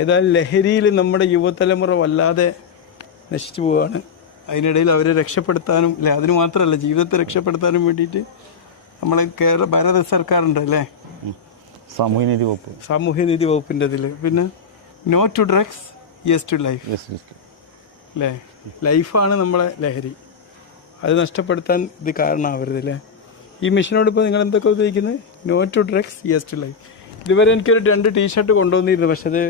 ഏതായാലും ലഹരിയിൽ നമ്മുടെ യുവതലമുറ വല്ലാതെ നശിച്ചു പോവുകയാണ്. അതിനിടയിൽ അവരെ രക്ഷപ്പെടുത്താനും അല്ലെ, അതിന് മാത്രമല്ല ജീവിതത്തെ രക്ഷപ്പെടുത്താനും വേണ്ടിയിട്ട് നമ്മളെ ഭാരത സർക്കാരുണ്ട് അല്ലേ, സാമൂഹ്യനീതി വകുപ്പിൻ്റെ ഇതിൽ. പിന്നെ no to drugs yes to life അല്ലേ, ലൈഫാണ് നമ്മളെ ലഹരി, അത് നഷ്ടപ്പെടുത്താൻ ഇത് കാരണമാവരുത് അല്ലേ. ഈ മിഷനോട് ഇപ്പോൾ നിങ്ങൾ എന്തൊക്കെ ഉപയോഗിക്കുന്നത്? No to drugs yes to life. ഇതുവരെ എനിക്കൊരു 2 ടീഷർട്ട് കൊണ്ടുവന്നിരുന്നു, പക്ഷെ അത്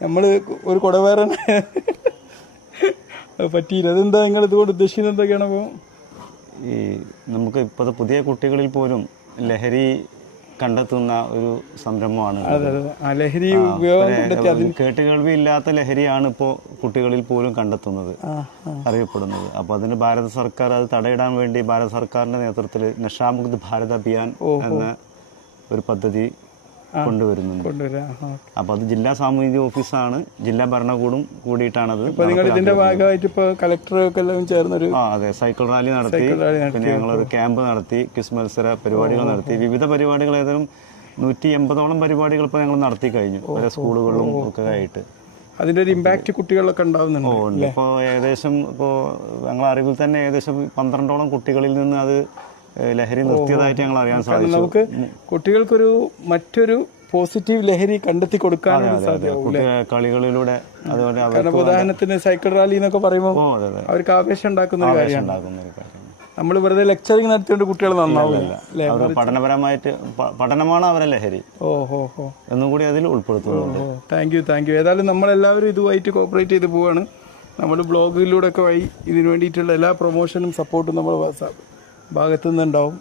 നമ്മൾ ഒരു കുടവേറൻ പറ്റിയില്ല. അതെന്താ നിങ്ങൾ ഇതുകൊണ്ട് ഉദ്ദേശിക്കുന്നത് എന്തൊക്കെയാണ്? അപ്പോൾ ഈ നമുക്ക് ഇപ്പോഴത്തെ പുതിയ കുട്ടികളിൽ പോലും ലഹരി കണ്ടെത്തുന്ന ഒരു സംരംഭമാണ്. ലഹരി ഉപയോഗം കേട്ടുകേൾവി ഇല്ലാത്ത ലഹരിയാണ് ഇപ്പോൾ കുട്ടികളിൽ പോലും കണ്ടെത്തുന്നത്, അറിയപ്പെടുന്നത്. അപ്പോൾ അതിന് ഭാരത സർക്കാർ അത് തടയിടാൻ വേണ്ടി ഭാരത സർക്കാരിന്റെ നേതൃത്വത്തിൽ നഷാമുക്ത് ഭാരത് അഭിയാൻ എന്ന ഒരു പദ്ധതി കൊണ്ടുവരുന്നുണ്ട്. അപ്പോൾ അത് ജില്ലാ സാമൂഹിക ഓഫീസാണ്, ജില്ലാ ഭരണകൂടം കൂടിയിട്ടാണത്. ഇതിന്റെ ഭാഗമായിട്ട് ഇപ്പോൾ കളക്ടറൊക്കെ എല്ലാം ചേർന്നൊരു അതെ സൈക്കിൾ റാലി നടത്തി, പിന്നെ ഞങ്ങളൊരു ക്യാമ്പ് നടത്തി, ക്വിസ് മത്സര പരിപാടികൾ നടത്തി, വിവിധ പരിപാടികൾ, ഏതായാലും 180ഓളം പരിപാടികൾ ഇപ്പോൾ ഞങ്ങൾ നടത്തി കഴിഞ്ഞു, പല സ്കൂളുകളിലും ഒക്കെ ആയിട്ട്. അതിന്റെ ഒരു ഇമ്പാക്ട് കുട്ടികളിലൊക്കെ ഉണ്ടാവുന്നുണ്ട്. ഇപ്പോൾ ഏകദേശം ഇപ്പോൾ ഞങ്ങളുടെ അറിവിൽ തന്നെ ഏകദേശം 12ഓളം കുട്ടികളിൽ നിന്ന് അത് ലഹരി നിർത്തിയതായിട്ട് ഞങ്ങൾ അറിയാൻ സാധിച്ചു. നമുക്ക് കുട്ടികൾക്കൊരു മറ്റൊരു പോസിറ്റീവ് ലഹരി കണ്ടെത്തി കൊടുക്കാൻ കളികളിലൂടെ. അതുപോലെ കാരണം ഉദാഹരണത്തിന് സൈക്കിൾ റാലി എന്നൊക്കെ പറയുമ്പോൾ അവർക്ക് ആവേശം ഉണ്ടാക്കുന്ന ഒരു കാര്യമാണ്. നമ്മൾ വെറുതെ ലെക്ചറിങ് നടത്തിയോണ്ട് കുട്ടികൾ നന്നാവില്ല. പഠനപരമായിട്ട് പഠനമാണ് അവരെ ലഹരി എന്നും കൂടി അതിൽ ഉൾപ്പെടുത്തുന്നുണ്ട്. Thank you. ഏതായാലും നമ്മളെല്ലാവരും ഇതുമായിട്ട് കോപ്പറേറ്റ് ചെയ്ത് പോവാണ്. നമ്മൾ ബ്ലോഗിലൂടെ ഒക്കെ വഴി ഇതിനു വേണ്ടിയിട്ടുള്ള എല്ലാ പ്രൊമോഷനും സപ്പോർട്ടും നമ്മുടെ ഭാഗത്തു നിന്നുണ്ടാവും.